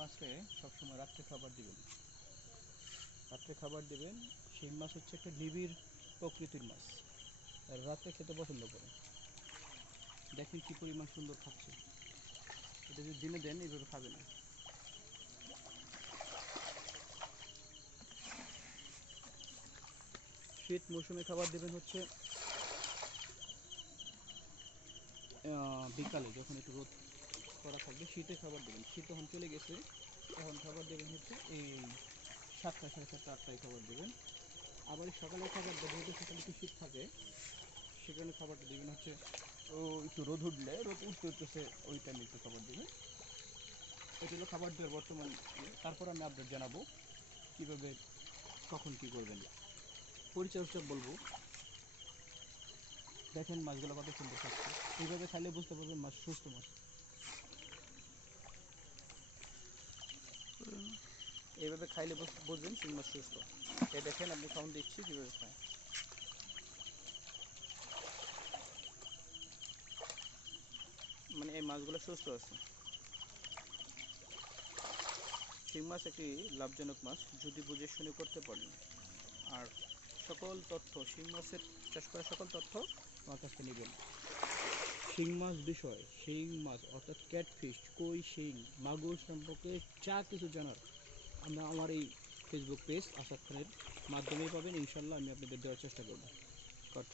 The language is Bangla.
মাছকে সবসময় রাত্রে খাবার দিবেন। রাত্রে খাবার দেবেন। শিং মাছ হচ্ছে একটা নিবিড় প্রকৃতির মাছ, আর রাত্রে খেতে পছন্দ করে। দেখেন কি পরিমাণ সুন্দর খাচ্ছে। এটা যদি দিনে দেন এইভাবে খাবে না। শীত মৌসুমে খাবার দেবেন হচ্ছে বিকালে, যখন একটু রোদ করা থাকবে শীতে খাবার দেবেন। শীত তখন চলে গেছে, তখন খাবার দেবেন হচ্ছে এই 7টা, সাড়ে 7টা, 8টায় খাবার দেবেন। আবার এই সকালে খাবারটা, যেহেতু সকালে একটু শীত থাকে, সেখানে খাবারটা দেবেন হচ্ছে ও একটু রোদ উঠলে, রোদ উঠতে উঠতেছে ওই টাইমে একটু খাবার দেবেন। এটা হলো খাবার দেওয়ার বর্তমান তারপর আমি আপডেট জানাবো কীভাবে কখন কী করবেন, পরিচর্যা বলবো। দেখেন মাছগুলো কত সুন্দর খাচ্ছে। এইভাবে খাইলে বুঝতে পারবেন মাছ সুস্থ মাছ। এইভাবে খাইলে বুঝবেন শিং মাছ সুস্থ। এই দেখেন আপনি খাওয়ান দিচ্ছি কীভাবে খায়। মানে এই মাছগুলো সুস্থ আছে। শিং মাছ একটি লাভজনক মাছ যদি বুঝে শুনে করতে পারেন। আর সকল তথ্য শিং মাছের চাষ করার সকল তথ্য আমার কাছ থেকে নেবেন। শিং মাছ বিষয়, শিং মাছ অর্থাৎ ক্যাটফিশ, কই শিং, মাগুর সম্পর্কে যা কিছু জানার আমরা আমার এই ফেসবুক পেজ আসাদ খানের মাধ্যমেই পাবেন। ইনশাল্লাহ আমি আপনাদের দেওয়ার চেষ্টা করব। কট